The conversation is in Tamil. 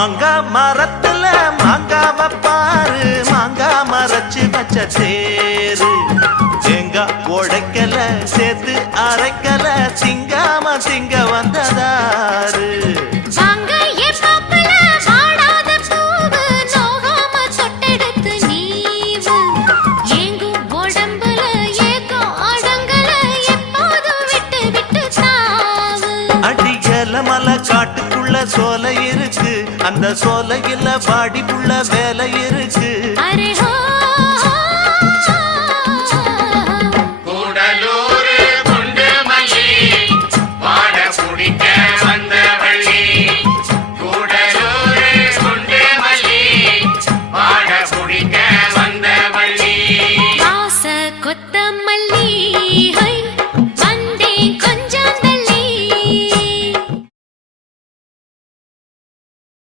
மாங்கா மரத்துல மாங்காவ பாரு, மாங்கா மரச்சு வச்ச தேரு. தேங்காய் உடைக்கல சேர்த்து அரைக்கல, திங்காம திங்க வந்ததாரு. மலை காட்டுக்குள்ள சோலை இருக்கு, அந்த சோலையில பாடி புள்ள வேலை இருக்கு.